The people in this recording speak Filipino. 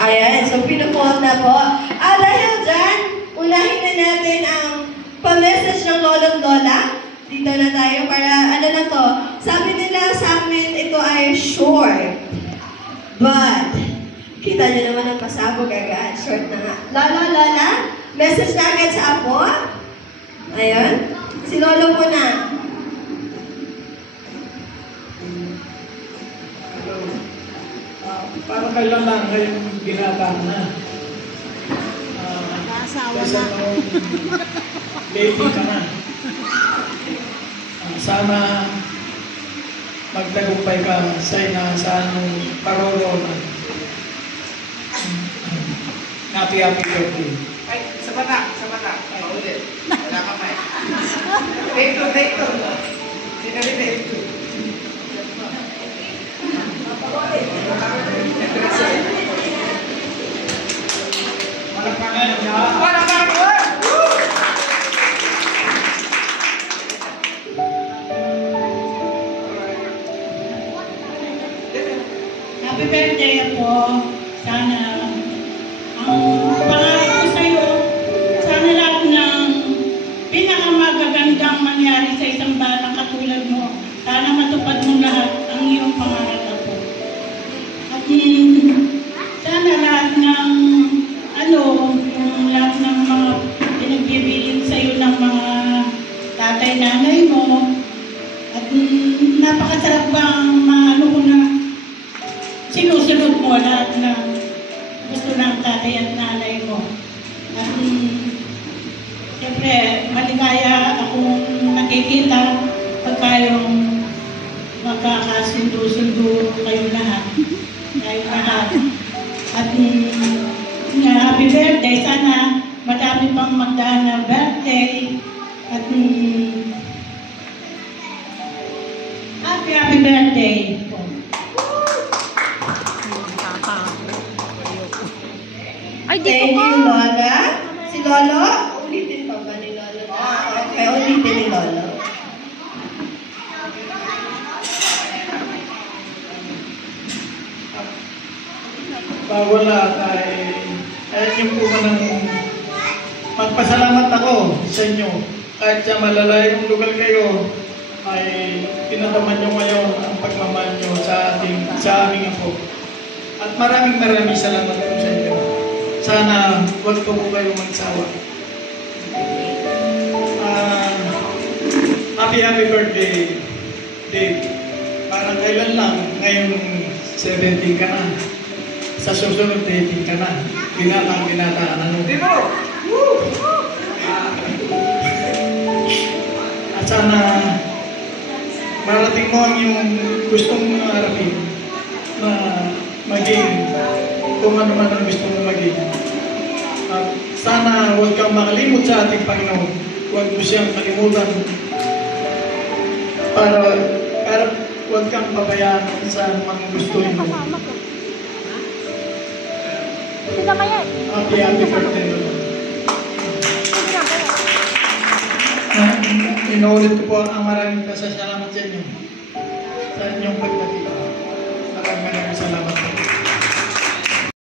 Ayan, so pinupold na po. Dahil dyan, unahin na natin ang pa-message ng lolo't lola. Dito na tayo para, ano na to, sabi nila sa amin, ito ay short. But, kita nyo naman ang pasabog agad. Short na nga. Lola, message na agad sa apo. Ayun. Si lolo po na. Para kailan lang ngayong ginata na. Asawa Kasi na. baby ka na. Sana magtagumpay ka sa anong paroroonan. Happy birthday. Ay, sa bata. Paulit. Wala ka pa eh. Take two. Sinabi take two. Happy birthday po. Sana ang pangarap ko sa'yo, sana lahat ng pinakamagagandang mangyari sa isang batang katulad mo, sana matupad mo lahat ang iyong pangarap po. At sana lahat ng yung lahat ng mga pinagbibilin sa'yo ng mga tatay-nanay mo, at napakasarap bang ko na sinusunod mo lahat ng gusto ng tatay at nanay mo. At siyempre, maligaya akong nakikita pagka yung magkakasundo-sundo kayong lahat. At happy birthday. Sana madami pang magdaan na birthday. At happy birthday. Ay, thank you, Lola. Si Lolo, ulitin pa ba ni Lolo? Okay, ulitin ni Lolo. Bago lahat ay yung po ng magpasalamat ako sa inyo. Kahit sa malalayong lugar kayo, ay pinataman nyo ngayon ang pagmamahal nyo sa aming apo. At maraming salamat po sa inyo. Sana huwag po kayo magsawa. Happy birthday, Dave. Parang kailan lang, ngayong 17 ka na. Sa susunod, 18 ka na. Binata, ano? At sana marating mo ang yung gustong harapin na maging kung ano man ang gusto mo maging. At sana huwag kang makalimot sa ating Panginoon. Huwag mo siyang kalimutan para huwag kang pabayaan sa mga gustuin mo. Happy birthday, Lolo. Inuulit ko po ang maraming pasasalamat sa inyo. Sa inyong pagdating. Maraming salamat po.